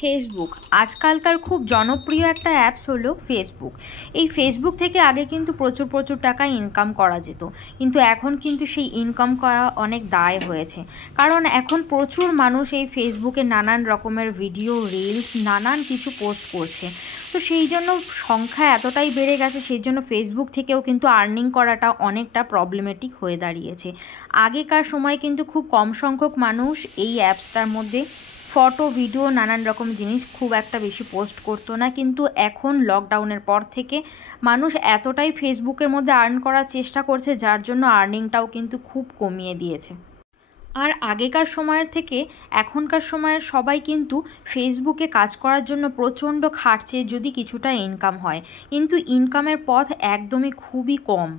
Facebook আজকালকার খুব জনপ্রিয় একটা অ্যাপস হলো ফেসবুক। এই ফেসবুক থেকে আগে কিন্তু প্রচুর টাকা ইনকাম করা যেত, কিন্তু এখন কিন্তু সেই ইনকাম করা অনেক দায় হয়েছে। কারণ এখন প্রচুর মানুষ এই ফেসবুকে নানান রকমের ভিডিও, রিলস, নানান কিছু পোস্ট করছে। তো সেই জন্য সংখ্যা এতটাই বেড়ে গেছে, সেই জন্য ফেসবুক থেকেও কিন্তু আর্নিং করাটা অনেকটা প্রবলেমেটিক হয়ে দাঁড়িয়েছে। আগেকার সময় কিন্তু খুব কম সংখ্যক মানুষ এই অ্যাপসটার মধ্যে ফটো, ভিডিও, নানান রকম জিনিস খুব একটা বেশি পোস্ট করতো না, কিন্তু এখন লকডাউনের পর থেকে মানুষ এতটাই ফেসবুকের মধ্যে আর্ন করার চেষ্টা করছে, যার জন্য আর্নিংটাও কিন্তু খুব কমিয়ে দিয়েছে। আর আগেকার সময়ের থেকে এখনকার সময়ের সবাই কিন্তু ফেসবুকে কাজ করার জন্য প্রচণ্ড খাটছে যদি কিছুটা ইনকাম হয়, কিন্তু ইনকামের পথ একদমই খুবই কম।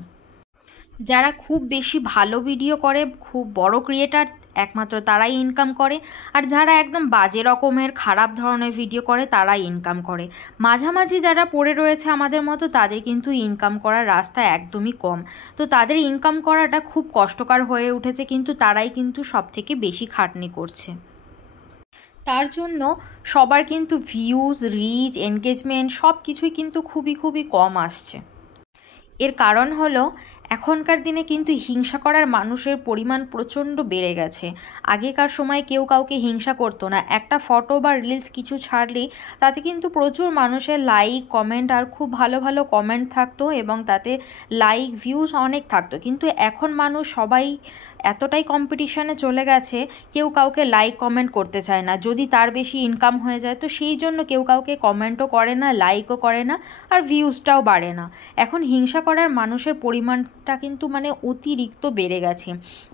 যারা খুব বেশি ভালো ভিডিও করে, খুব বড় ক্রিয়েটার, একমাত্র তারাই ইনকাম করে। আর যারা একদম বাজে রকমের খারাপ ধরনের ভিডিও করে তারাই ইনকাম করে। মাঝামাঝি যারা পড়ে রয়েছে আমাদের মতো, তাদের কিন্তু ইনকাম করার রাস্তা একদমই কম। তো তাদের ইনকাম করাটা খুব কষ্টকর হয়ে উঠেছে, কিন্তু তারাই কিন্তু সবথেকে বেশি খাটনি করছে। তার জন্য সবার কিন্তু ভিউজ, রিচ, এনগেজমেন্ট সব কিছুই কিন্তু খুবই কম আসছে। এর কারণ হলো এখনকার দিনে কিন্তু হিংসা করার মানুষের পরিমাণ প্রচণ্ড বেড়ে গেছে। আগেকার সময় কেউ কাউকে হিংসা করতো না, একটা ফটো বা রিলস কিছু ছাড়লেই তাতে কিন্তু প্রচুর মানুষের লাইক, কমেন্ট আর খুব ভালো কমেন্ট থাকতো, এবং তাতে লাইক, ভিউজ অনেক থাকতো। কিন্তু এখন মানুষ সবাই এতটাই কম্পিটিশানে চলে গেছে, কেউ কাউকে লাইক কমেন্ট করতে চায় না। যদি তার বেশি ইনকাম হয়ে যায় তো সেই জন্য কেউ কাউকে কমেন্টও করে না, লাইকও করে না, আর ভিউজটাও বাড়ে না। এখন হিংসা করার মানুষের পরিমাণটা কিন্তু অতিরিক্ত বেড়ে গেছে।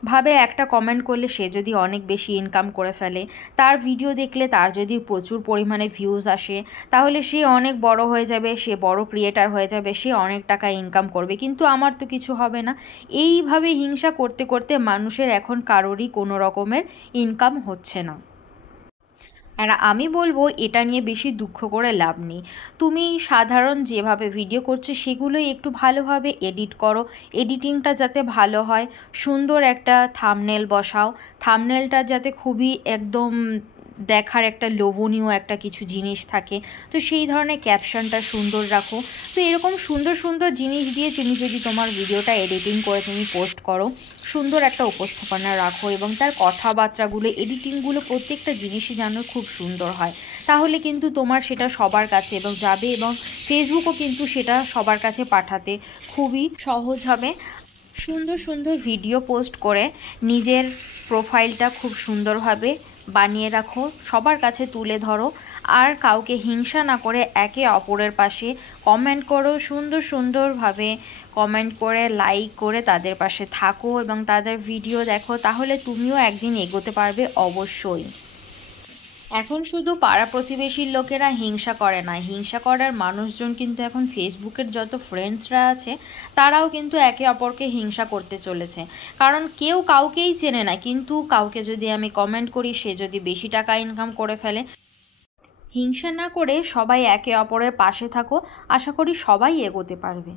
ভাবে একটা কমেন্ট করলে সে যদি অনেক বেশি ইনকাম করে ফেলে, তার ভিডিও দেখলে তার যদি প্রচুর পরিমাণে ভিউজ আসে, তাহলে সে অনেক বড় হয়ে যাবে, সে বড় ক্রিয়েটার হয়ে যাবে, সে অনেক টাকা ইনকাম করবে, কিন্তু আমার তো কিছু হবে না। এইভাবে হিংসা করতে করতে মানুষের এখন কারোরই কোনো রকমের ইনকাম হচ্ছে না। আর আমি বলবো এটা নিয়ে বেশি দুঃখ করে লাভ নেই। তুমি সাধারণ যেভাবে ভিডিও করছো সেগুলোই একটু ভালোভাবে এডিট করো, এডিটিংটা যাতে ভালো হয়, সুন্দর একটা থাম্বনেল বসাও, থাম্বনেলটা যাতে খুবই একদম দেখার একটা লোভনীয় একটা কিছু জিনিস থাকে, তো সেই ধরনের ক্যাপশনটা সুন্দর রাখো। তো এরকম সুন্দর জিনিস দিয়ে তুমি যদি তোমার ভিডিওটা এডিটিং করে তুমি পোস্ট করো, সুন্দর একটা উপস্থাপনা রাখো, এবং তার কথাবার্তাগুলো, এডিটিংগুলো, প্রত্যেকটা জিনিসই যেন খুব সুন্দর হয়, তাহলে কিন্তু তোমার সেটা সবার কাছে এবং যাবে, এবং ফেসবুকও কিন্তু সেটা সবার কাছে পাঠাতে খুবই সহজ হবে। সুন্দর ভিডিও পোস্ট করে নিজের প্রোফাইলটা খুব সুন্দরভাবে বানিয়ে রাখো, সবার কাছে তুলে ধরো, আর কাউকে হিংসা না করে একে অপরের পাশে কমেন্ট করো, সুন্দরভাবে কমেন্ট করে, লাইক করে তাদের পাশে থাকো এবং তাদের ভিডিও দেখো, তাহলে তুমিও একদিন এগোতে পারবে অবশ্যই। এখন শুধু পাড়া প্রতিবেশীর লোকেরা হিংসা করে না, হিংসা করার মানুষজন কিন্তু এখন ফেসবুকের যত ফ্রেন্ডসরা আছে তারাও কিন্তু একে অপরকে হিংসা করতে চলেছে। কারণ কেউ কাউকেই চেনে না, কিন্তু কাউকে যদি আমি কমেন্ট করি, সে যদি বেশি টাকা ইনকাম করে ফেলে। হিংসা না করে সবাই একে অপরের পাশে থাকো, আশা করি সবাই এগোতে পারবে।